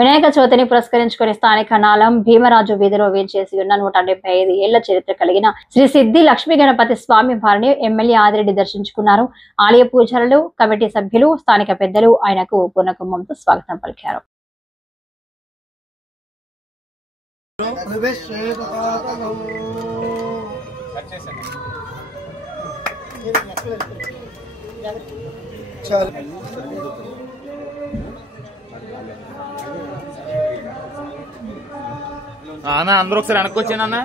వినాయక చవితిని పురస్కరించుకుని స్థానిక నాలం భీమరాజు వీధిలో వేంచేసి ఉన్న 175 ఏళ్ల చరిత్ర కలిగిన శ్రీ సిద్ధి లక్ష్మీ గణపతి స్వామి వారిని ఎమ్మెల్యే ఆదిరెడ్డి దర్శించుకున్నారు. ఆలయ పూజారులు, కమిటీ సభ్యులు, స్థానిక పెద్దలు ఆయనకు పూర్ణకుంభంతో స్వాగతం పలికారు. అన్న అందరూ ఒకసారి వెనక్కొచ్చానన్న.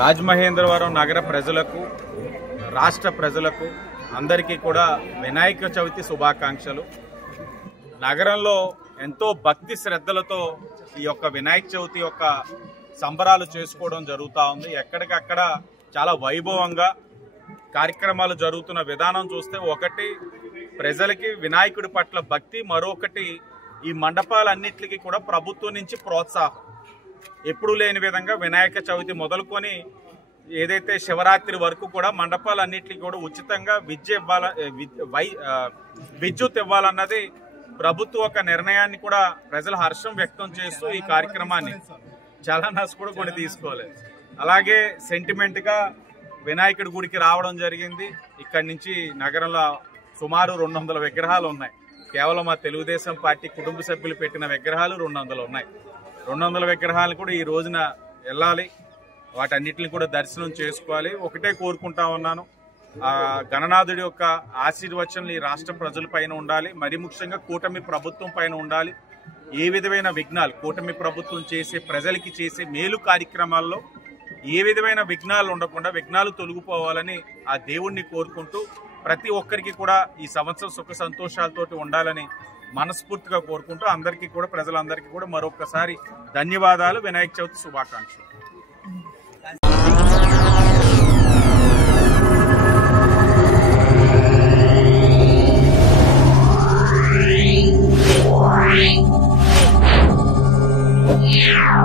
రాజమహేంద్రవరం నగర ప్రజలకు, రాష్ట్ర ప్రజలకు అందరికీ కూడా వినాయక చవితి శుభాకాంక్షలు. నగరంలో ఎంతో భక్తి శ్రద్ధలతో ఈ యొక్క వినాయక చవితి యొక్క సంబరాలు చేసుకోవడం జరుగుతూ ఉంది. ఎక్కడికక్కడ చాలా వైభవంగా కార్యక్రమాలు జరుగుతున్న విధానం చూస్తే, ఒకటి ప్రజలకి వినాయకుడి పట్ల భక్తి, మరొకటి ఈ మండపాలన్నిటికీ కూడా ప్రభుత్వం నుంచి ప్రోత్సాహం. ఎప్పుడూ లేని విధంగా వినాయక చవితి మొదలుకొని ఏదైతే శివరాత్రి వరకు కూడా మండపాలన్నిటికీ కూడా ఉచితంగా విద్యుత్ ఇవ్వాలన్నది ప్రభుత్వ ఒక నిర్ణయాన్ని కూడా ప్రజల హర్షం వ్యక్తం చేస్తూ ఈ కార్యక్రమాన్ని చాలా నష్టం కూడా కొన్ని తీసుకోవాలి. అలాగే సెంటిమెంట్ గా వినాయకుడి గుడికి రావడం జరిగింది. ఇక్కడి నుంచి నగరంలో సుమారు 200 విగ్రహాలు ఉన్నాయి. కేవలం మా తెలుగుదేశం పార్టీ కుటుంబ సభ్యులు పెట్టిన విగ్రహాలు 200 ఉన్నాయి. 200 విగ్రహాలు కూడా ఈ రోజున వెళ్ళాలి, వాటన్నిటిని కూడా దర్శనం చేసుకోవాలి. ఒకటే కోరుకుంటా ఉన్నాను, ఆ గణనాథుడి యొక్క ఆశీర్వచనలు ఈ రాష్ట్ర ప్రజల పైన ఉండాలి, మరి ముఖ్యంగా కూటమి ప్రభుత్వం పైన ఉండాలి. ఏ విధమైన విఘ్నాలు కూటమి ప్రభుత్వం చేసే, ప్రజలకి చేసే మేలు కార్యక్రమాల్లో ఏ విధమైన విఘ్నాలు ఉండకుండా విఘ్నాలు తొలగిపోవాలని ఆ దేవుణ్ణి కోరుకుంటూ ప్రతి ఒక్కరికి కూడా ఈ సంవత్సరం సుఖ సంతోషాలతోటి ఉండాలని మనస్ఫూర్తిగా కోరుకుంటూ అందరికీ కూడా, ప్రజలందరికీ కూడా మరొకసారి ధన్యవాదాలు. వినాయక చవితి శుభాకాంక్షలు. Yeah.